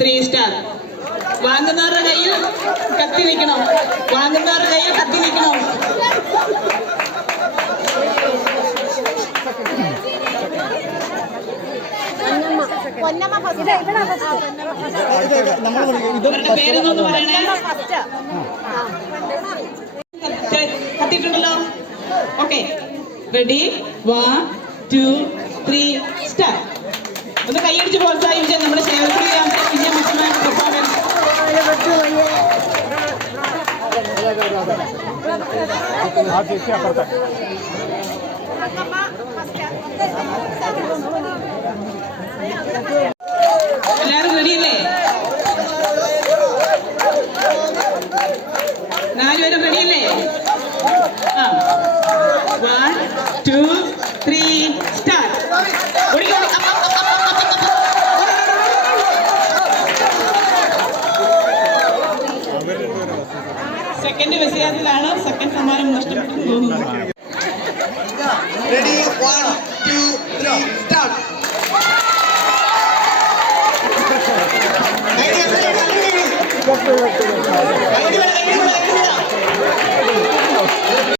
Three star വാങ്ങുന്നവരുടെ കയ്യിൽ കത്തി നിൽക്കണം. വാങ്ങുന്നവരുടെ കയ്യിൽ കത്തി നിൽക്കണം. പൊന്നമ്മ ഫസ്റ്റ് ഇവിടെ അവരുടെ പേരൊന്നും പറയണേ. കത്തിയിട്ടുണ്ടല്ലോ. Okay ready one two three start ഒന്ന് കൈയടിച്ച് പ്രോത്സാഹിപ്പിച്ച നമ്മുടെ ശേഖരശ്രീ വിജയ മുഖ്യമായ പെർഫോമൻസ് എല്ലാവരും റെഡിയല്ലേ നാലുപേരും റെഡിയല്ലേ ആ. One two three start second വ്യത്യാസത്തിലാണ് second സമ്മാനം നഷ്ടപ്പെട്ടു തോന്നുന്നു Ready? One, two, three, start. കൈ കൈ കൈ കൈ കൈ കൈ കൈ